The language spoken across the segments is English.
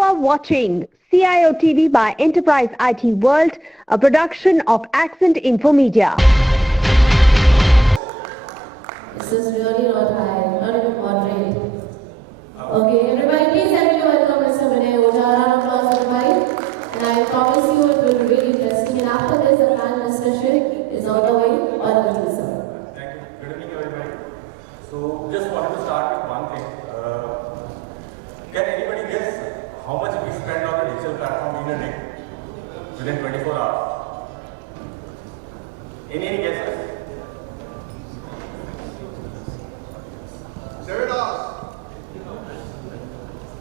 are watching CIOTV by Enterprise IT World, a production of Accent Infomedia. This is really not high, not even moderate. Okay, everybody, please help me welcome Mr. Vinay Ojha. Round of applause, everybody. And I promise you it will be really interesting. And after this, the panel discussion is on the way. All of you, sir. Thank you. Good evening, everybody. So, just wanted to start with one thing. Can anybody guess how much we spend on the digital platform in a day within 24 hours? Any guesses? 7 hours.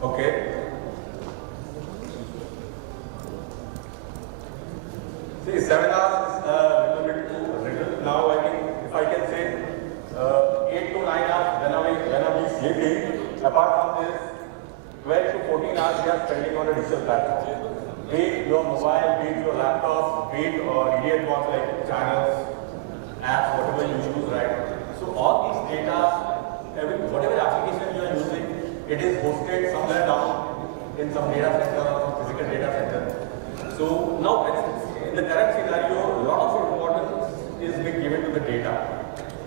Okay. See, 7 hours is a little bit too little. Now, I think if I can say 8 to 9 hours when are we sleeping, apart from this, 12 to 14 hours we are spending on a digital platform. Be it your mobile, be it your laptop, be it idiot ones like channels, apps, whatever you use, right? So all these data, whatever application you are using, it is hosted somewhere down in some data center or some physical data center. So now in the current scenario, a lot of importance is being given to the data.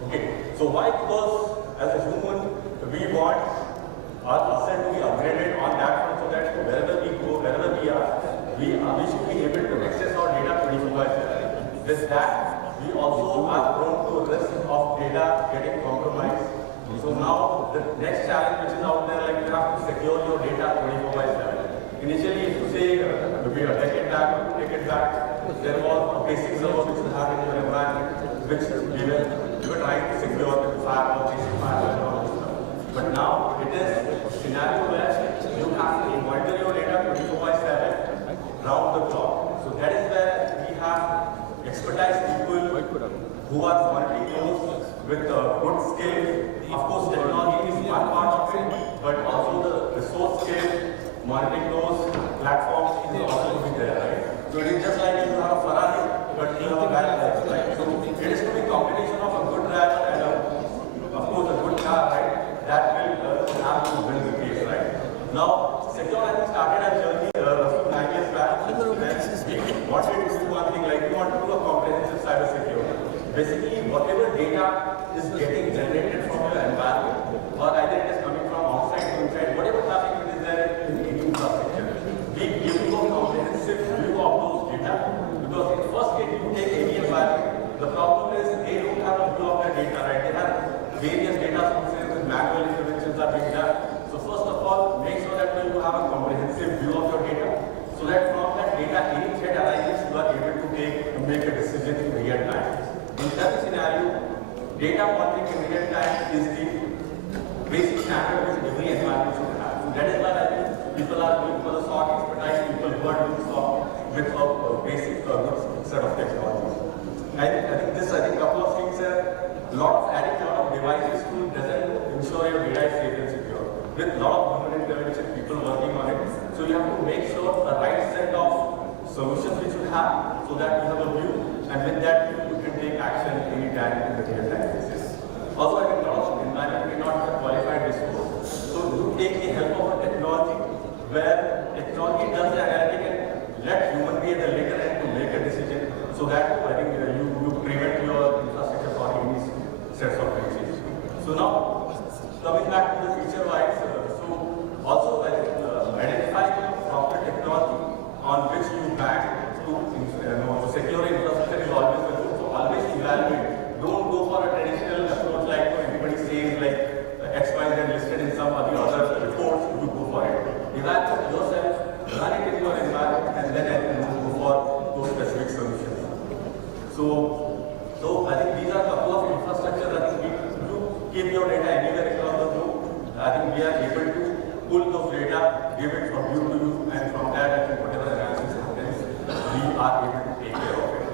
Okay. So why? Because as a human, we want our asset to be upgraded on that front so that wherever we go, wherever we should be able to access our data 24/7. With that, we also are prone to risk of data getting compromised. So now the next challenge which is out there, like you have to secure your data 24/7. Initially, if you say maybe a decade back, there was a basic server which you have in your environment, which we were trying to secure with firewall, basic firewall and all this stuff. But now it is a scenario where you have to monitor your data 24/7 round the clock. So that is where we have expertise people who are monitoring those with good skill. Of course, technology is one part of it, but also the resource skill, monitoring those platforms is also to be there, right? So it is just like you have a Ferrari, but you have a bad driver, right? So it is to be combination of a good driver and of course a good car, right? That will have to win the case, right? Now, Seceon I think started a journey 9 years back. Then we wanted to do one thing, like we want to do a comprehensive cyber security. Basically, whatever data is getting generated from your environment, or either it is coming from outside to inside, whatever traffic it is there in any infrastructure, we give you a comprehensive view of those data. Because in the first case, you take any environment, the problem is they don't have a view of their data, right? They have various data sources and manual interventions are being done. So first of all, make sure that you have a comprehensive view of your data, so that from that data any threat arises, you are able to make a decision in real time. In that scenario, data monitoring in real time is the basic standard which every environment should have. So that is why I think people are going for the SOC expertise, people who are doing SOC with a basic good set of technologies. I think couple of things are adding a lot of devices to doesn't ensure your data is safe and secure. With a lot of human intervention, people working on it. So you have to make sure the right set of solutions which you have so that you have a view, and with that you can take action anytime in the real-time basis. Also, I think a lot of environment may not have qualified resource. So you take the help of a technology where technology does the analytic and let human be at the later end to make a decision, so that I think you prevent your infrastructure for any sets of breaches. So now, coming back to the feature-wise, so also I think identifying proper technology on which you back to secure infrastructure is always the goal. So always evaluate. Don't go for a traditional approach like everybody says, like XYZ listed in some of the other reports. You go for it. Evaluate yourself, run it in your environment, and then go for those specific solutions. So I think these are a couple of infrastructure that we do keep your data anywhere across the globe. I think we are able to pull those data, give it from you to you, and from that, I think whatever analysis happens, we are able to take care of it.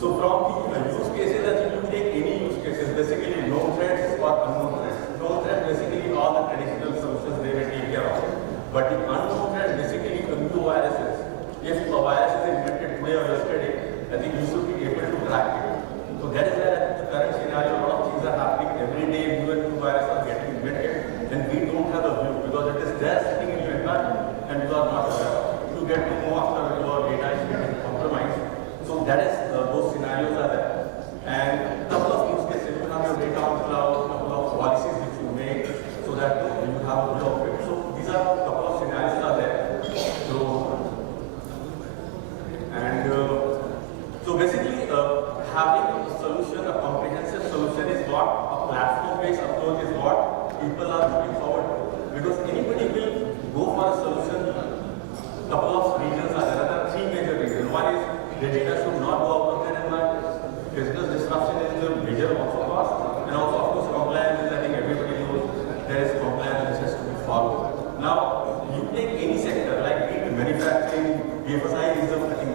So from the use cases, I think you take any use cases, basically known threats or unknown threats. Known threats, basically all the traditional solutions they will take care of it. But the unknown threats, basically new viruses. If a virus is invented today or yesterday, I think you should be able to track it. So that is where I think the current scenario, a lot of things are happening every day. New and new viruses are getting invented, and we don't have a view because it is there sitting that is, those scenarios are there. And a couple of use cases, you have your data on cloud, a couple of policies which you make so that you have a view of it. So these are a couple of scenarios are there. So basically, having a solution, a comprehensive solution is what a platform-based approach is what people are looking forward to. Because anybody will go for a solution. Couple of reasons are there. There are three major reasons. One is the data should not go out of their environment. Business disruption is the major also cost. And also, of course, compliance is, I think everybody knows there is compliance which has to be followed. Now, you take any sector like manufacturing, BFSI is the, I think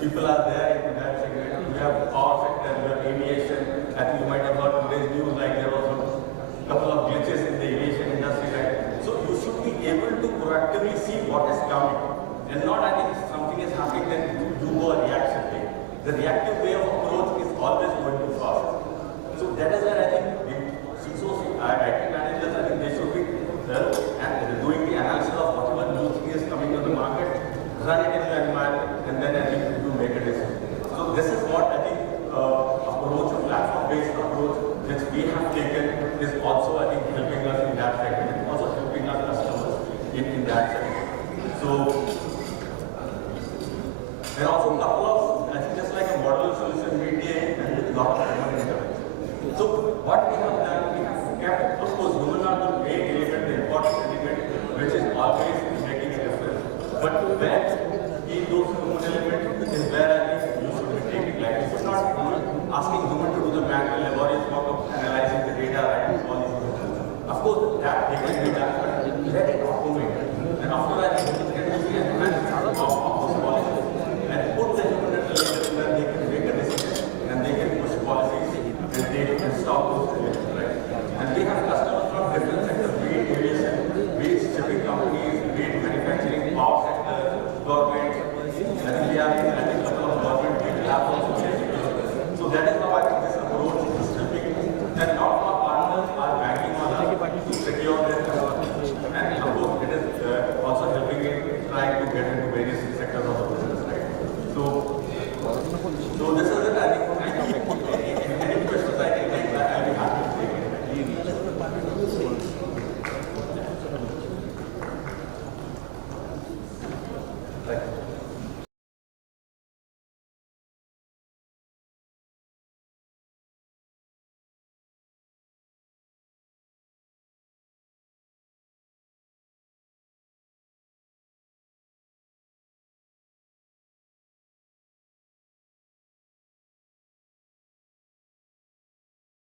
people are there in that segment. We have power sector, we have aviation. I think you might have heard today's news like there was a couple of glitches in the aviation industry, right? So you should be able to proactively see what is coming. And not, I think, something is happening, then you go a reaction way. The reactive way of approach is always going too fast. So that is where I think the CISOs, IT managers, I think they should be there and doing the analysis of whatever new thing is coming to the market, run it in the environment, and then I think you make a decision. So this is what I think approach, a platform-based approach, which we have taken is also, I think, helping us in that segment, also helping our customers in that segment. So, and also a couple of, I think just like a modular solution we take and with a lot of human intervention. So what we have done, we have kept, of course, human are the main element, the important element, which is always making a difference. But where in those human elements is where I think you should be taking, like you should not asking human to do the manual laborious work of analyzing the data, writing all these things. Of course, that they can be done, but let it automate. And after that, humans can do the analysis of those policies and put the human at the level where they can make a decision and they can push policies and they can stop those decisions, right? And we have customers from different sectors, be it aviation, be it shipping companies, be it manufacturing, power sector, government. I think we have, I think, a couple of government labs also. So that is how I think this approach is helping. And not